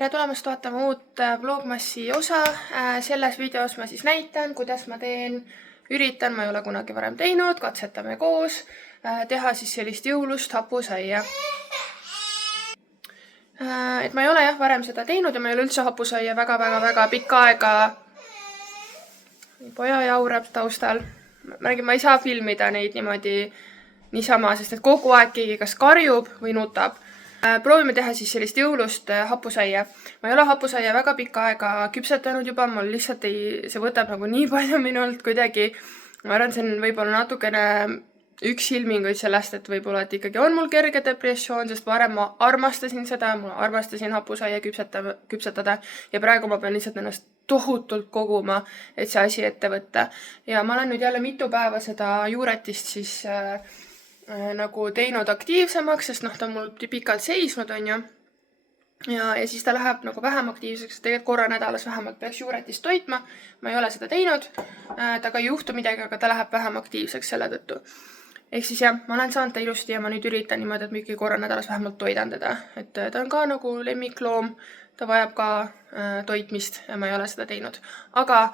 Tere tulemast vaatama uut Vlogmassi osa. Selles videos ma siis näitan, kuidas ma üritan, ma ei ole kunagi varem teinud, katsetame koos, teha siis sellist jõulust hapusaia. Et ma ei ole varem seda teinud ja ma ei ole üldse hapusaia väga pikka aega. Poja jaurab taustal. Ma ei saa filmida neid niisama, sest et kogu aeg keegi kas karjub või nutab. Proovime teha siis sellist jõulust hapusaia. Ma ei ole hapusaia väga pikka aega küpsetanud juba, mul lihtsalt see võtab nagu nii palju minult kuidagi. Ma arvan, see on võib-olla natukene üks ilminguid sellest, et võib-olla et ikkagi on mul kerge depressioon, sest varem ma armastasin seda, ma armastasin hapusaia küpsetada ja praegu ma pean lihtsalt ennast tohutult koguma, et see asi ette võtta. Ja ma olen nüüd jälle mitu päeva seda juuretist siis nagu teinud aktiivsemaks, sest ta on mul pikalt seisnud, on ju. Ja siis ta läheb nagu vähem aktiivseks, tegelikult korra nädalas vähemalt peaks juuretist toitma. Ma ei ole seda teinud, taga ei juhtu midagi, aga ta läheb vähem aktiivseks selle tõttu. Ehk siis jah, ma olen saanud ta ilusti ja ma nüüd üritan niimoodi, et mingi korra nädalas vähemalt toidan teda. Et ta on ka nagu lemmikloom, ta vajab ka toitmist ja ma ei ole seda teinud. Aga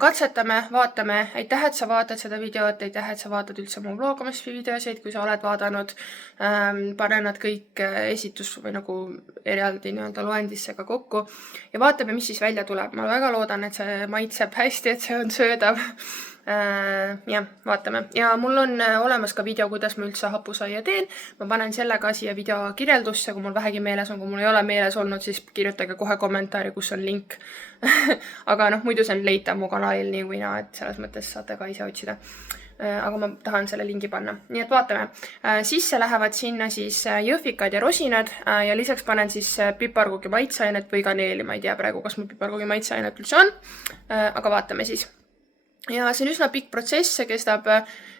katsetame, vaatame, aitäh, et sa vaatad seda videot, aitäh, et sa vaatad üldse mu Vlogmassi videosid, kui sa oled vaadanud, pane nad kõik esitus või nagu eraldi loendisse ka kokku ja vaatame, mis siis välja tuleb. Ma väga loodan, et see maitseb hästi, et see on söödav. Ja, vaatame. Ja mul on olemas ka video, kuidas ma üldse hapusaia teen. Ma panen selle ka siia video kirjeldusse, kui mul vähegi meeles on. Kui mul ei ole meeles olnud, siis kirjutage kohe kommentaari, kus on link. Aga muidu see on leitav mu kanalil nii või naa, et selles mõttes saate ka ise otsida. Aga ma tahan selle lingi panna. Nii et vaatame. Sisse lähevad sinna siis jõhvikad ja rosinad ja lisaks panen siis piparkuki maitseainet või kaneeli. Ma ei tea praegu, kas mul piparkuki maitseainet üldse on. Aga vaatame siis. Ja see on üsna pikk protsess, see kestab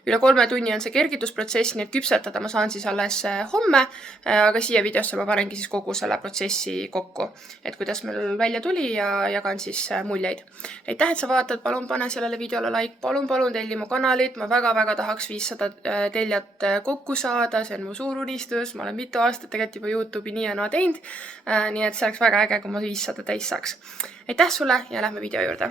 üle 3 tunni on see kergitusprotsess, nii et küpsetada ma saan siis alles homme, aga siia videosse ma panengi siis kogu selle protsessi kokku, et kuidas meil välja tuli ja jagan siis muljeid. Aitäh, et sa vaatad, palun pane sellele videole like, palun telli mu kanalit, ma väga tahaks 500 tellijat kokku saada, see on mu suur unistus, ma olen mitu aastat tegelikult juba YouTube'i nii ja naa teinud, nii et see oleks väga äge, kui ma 500 täis saaks. Aitäh sulle ja lähme video juurde.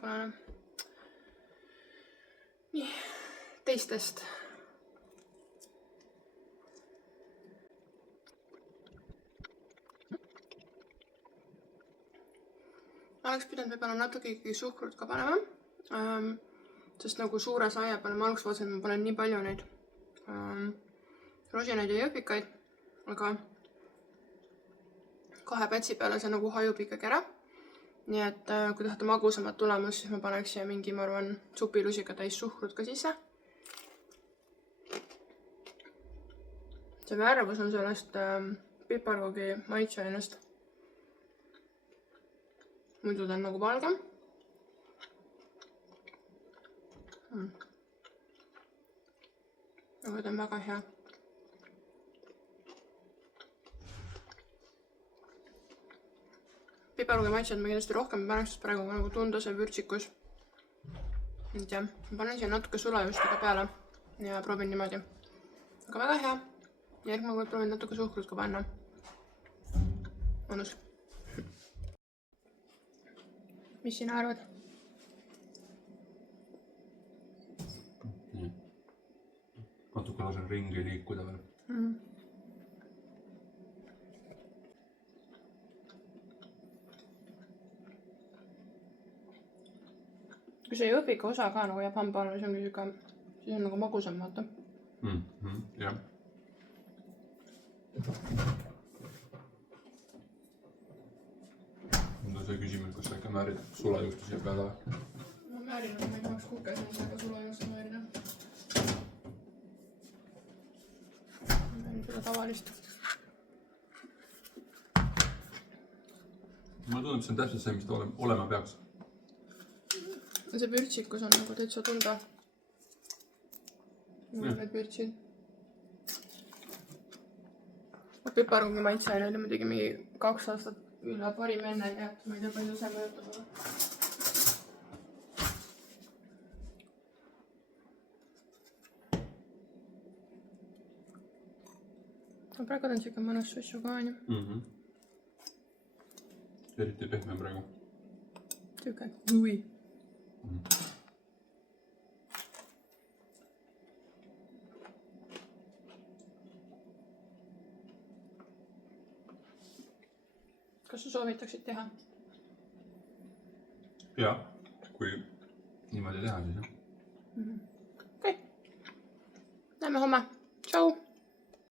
punane. Nii, teistest. Ma oleks pidanud võib-olla natuke ikkagi suhkrut ka panema. Sest nagu suure saia peale ma alguses vaatasin, et ma panen nii palju neid rosinaid ja jõhvikaid, aga 2 pätsi peale see nagu hajub ikkagi ära. Nii et kui tahate magusamat tulemust, siis ma paneks siia mingi, ma arvan, supilusika täis suhkrut ka sisse. See värvus on sellest piparkoogi maitseainest. Muidu ta on nagu valgem. Aga ta on väga hea. Piparkoogi maitseid ma kindlasti rohkem paneks, sest praegu on nagu tunda see vürtsikus. Nüüd jah, ma panen siia natuke sulajuustu ka peale ja proovin niimoodi. Aga väga hea. Järgmine kord proovin natuke suhkrut ka panna. Mõnus. Mis sina arvad? Nii. Natuke lasen ringi liikuda veel. Kui see jõhvika osa ka nagu jääb hamba alla, siis on nagu magusam, vaata. Jah. Nüüd on see küsimus, kas sa ikka määrid sulajuustu siia peale? Ma määrin, ma ei tahaks kukes aga sulajuustu määrida. Ma määrin seda tavalist. Mulle tundub, see on täpselt see, mis ta olema peaks. See vürtsikus on nagu täitsa tunda. Need vürtsid. Piparkoogi maitseaine oli muidugi mingi 2 aastat üle parim enne, nii et ma ei tea, palju see mõjutab. Aga praegu on siuke mõnus sussu ka, on ju? Eriti pehme praegu. Siuke ui. Kas sa soovitaksid teha? Jaa, kui niimoodi teha, siis jah. Okei. Näeme homme.